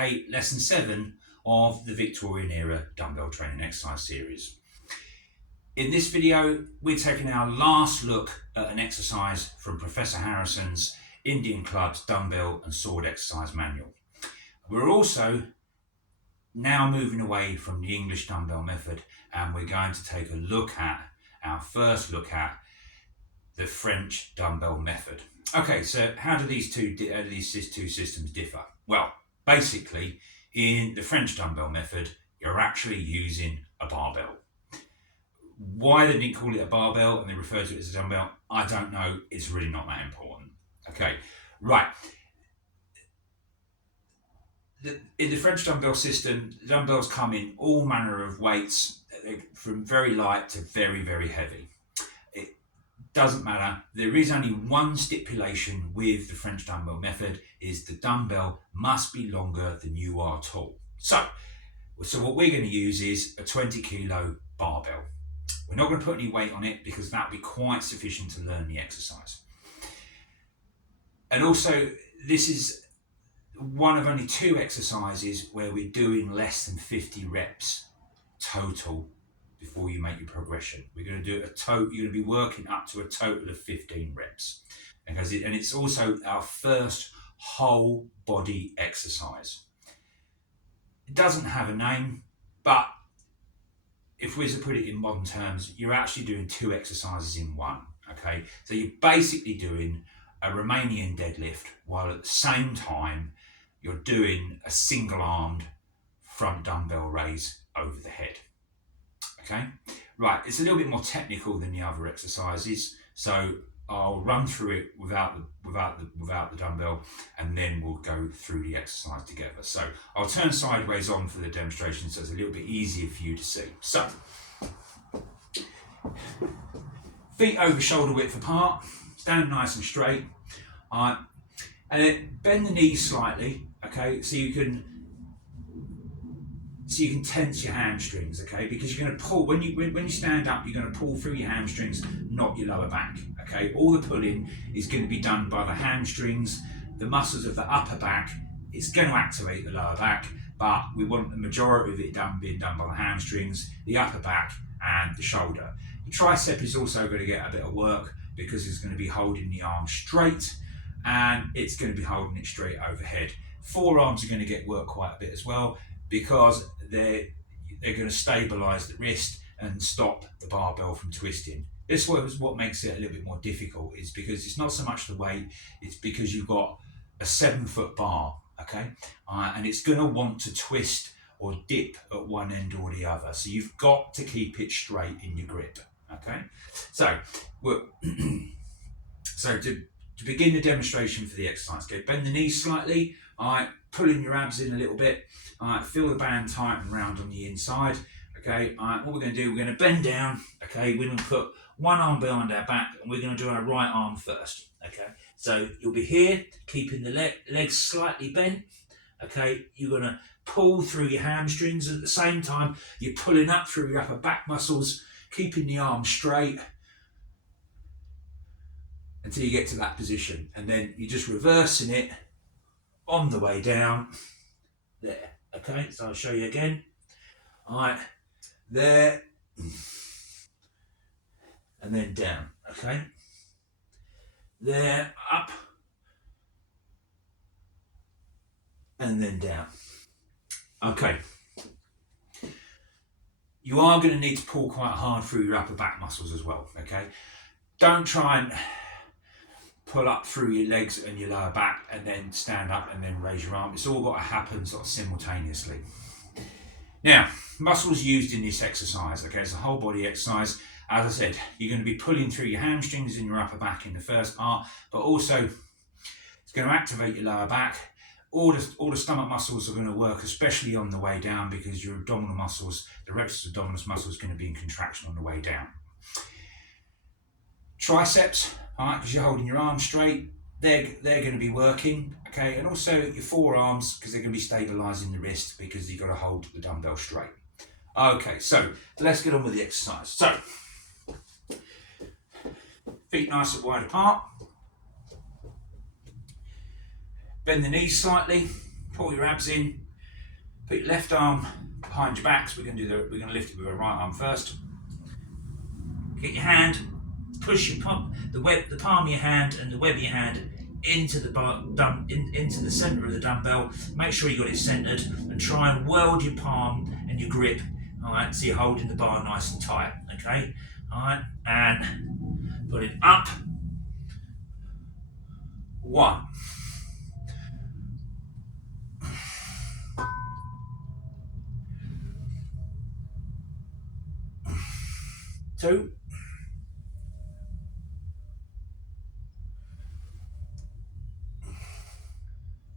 8, lesson 7 of the Victorian era dumbbell training exercise series. In this video, we're taking our last look at an exercise from Professor Harrison's Indian Clubs Dumbbell and Sword Exercise Manual. We're also now moving away from the English dumbbell method, and we're going to take our first look at the French dumbbell method. Okay, so how do these two systems differ? Well, basically, in the French dumbbell method, you're actually using a barbell. Why they didn't call it a barbell and they refer to it as a dumbbell, I don't know. It's really not that important. Okay, right. In the French dumbbell system, the dumbbells come in all manner of weights, from very light to very, very heavy. It doesn't matter. There is only one stipulation with the French dumbbell method, is the dumbbell must be longer than you are tall. So what we're going to use is a 20 kilo barbell. We're not going to put any weight on it because that would be quite sufficient to learn the exercise. And also, this is one of only 2 exercises where we're doing less than 50 reps total before you make your progression. We're going to do you're going to be working up to a total of 15 reps. And it's also our first whole body exercise. It doesn't have a name, but if we were to put it in modern terms, you're actually doing 2 exercises in one. Okay, so you're basically doing a Romanian deadlift while at the same time you're doing a single-armed front dumbbell raise over the head. Okay, right. It's a little bit more technical than the other exercises, so I'll run through it without the dumbbell, and then we'll go through the exercise together. So I'll turn sideways on for the demonstration, so it's a little bit easier for you to see. So feet over shoulder width apart, stand nice and straight. All right, and then bend the knees slightly. Okay, so you can tense your hamstrings. Okay, because you're going to pull when you stand up. You're going to pull through your hamstrings, not your lower back. Okay, all the pulling is going to be done by the hamstrings, the muscles of the upper back. It's going to activate the lower back, but we want the majority of it being done by the hamstrings, the upper back, and the shoulder. The tricep is also going to get a bit of work because it's going to be holding the arm straight, and it's going to be holding it straight overhead. Forearms are going to get work quite a bit as well because they're going to stabilize the wrist and stop the barbell from twisting. This was what makes it a little bit more difficult, is because it's not so much the weight, it's because you've got a 7-foot bar, okay? And it's going to want to twist or dip at one end or the other. So you've got to keep it straight in your grip, okay? So, to begin the demonstration for the exercise, okay, bend the knees slightly, all right, pulling your abs in a little bit, all right, feel the band tighten round on the inside, okay, all right, what we're going to do, we're going to bend down, okay, we're going to put one arm behind our back and we're going to do our right arm first, okay, so you'll be here, keeping the legs slightly bent, okay, you're going to pull through your hamstrings, at the same time you're pulling up through your upper back muscles, keeping the arm straight, until you get to that position, and then you're just reversing it on the way down there. Okay, so I'll show you again. All right, there, and then down. Okay, there, up, and then down. Okay, you are going to need to pull quite hard through your upper back muscles as well. Okay, don't try and pull up through your legs and your lower back and then stand up and then raise your arm. It's all got to happen sort of simultaneously. Now, muscles used in this exercise, okay, it's a whole body exercise. As I said, you're going to be pulling through your hamstrings and your upper back in the first part, but also it's going to activate your lower back. All the stomach muscles are going to work, especially on the way down, because your abdominal muscles, the rectus abdominis muscle, is going to be in contraction on the way down. Triceps, all right, because you're holding your arms straight, they're going to be working, okay, and also your forearms, because they're going to be stabilising the wrist, because you've got to hold the dumbbell straight. Okay, so let's get on with the exercise. So, feet nice and wide apart. Bend the knees slightly, pull your abs in, Put your left arm behind your back, so we're going to lift it with our right arm first. Get your hand, push the palm of your hand and the web of your hand into the centre of the dumbbell. Make sure you got it centred and try and weld your palm and your grip. All right, so you're holding the bar nice and tight. Okay, all right, and put it up. 1. 2.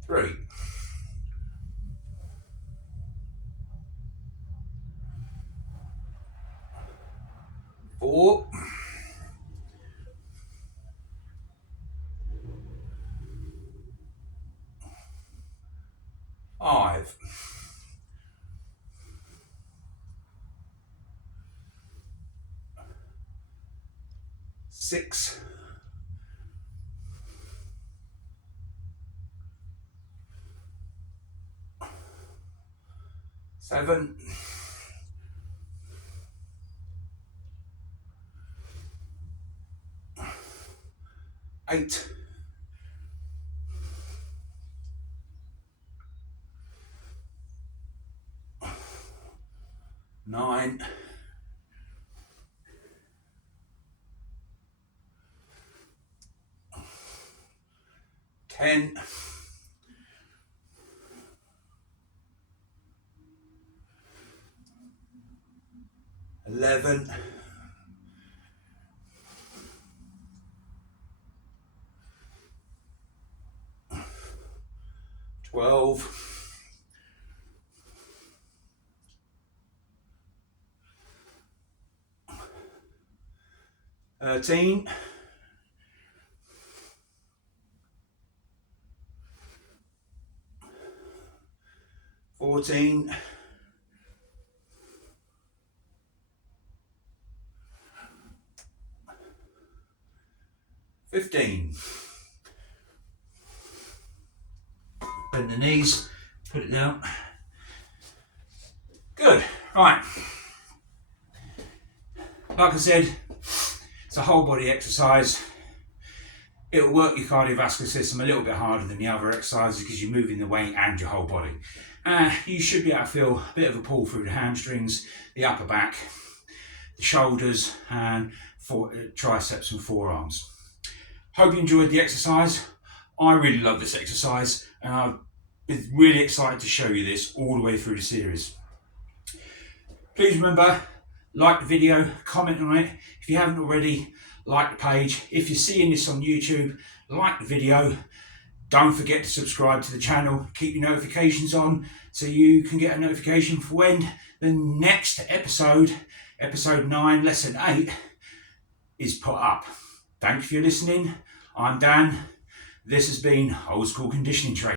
3. 4. 5. 6. 7. 8. 9. 10. 11. 12. 13. 14. 15. Bend the knees, put it down. Good. Right. Like I said, it's a whole body exercise. It'll work your cardiovascular system a little bit harder than the other exercises because you're moving the weight and your whole body. You should be able to feel a bit of a pull through the hamstrings, the upper back, the shoulders, and triceps and forearms. Hope you enjoyed the exercise. I really love this exercise and I've been really excited to show you this all the way through the series. Please remember, like the video, comment on it. If you haven't already, like the page. If you're seeing this on YouTube, like the video. Don't forget to subscribe to the channel. Keep your notifications on so you can get a notification for when the next episode, episode 9, lesson 8, is put up. Thank you for listening. I'm Dan. This has been Old School Conditioning Training.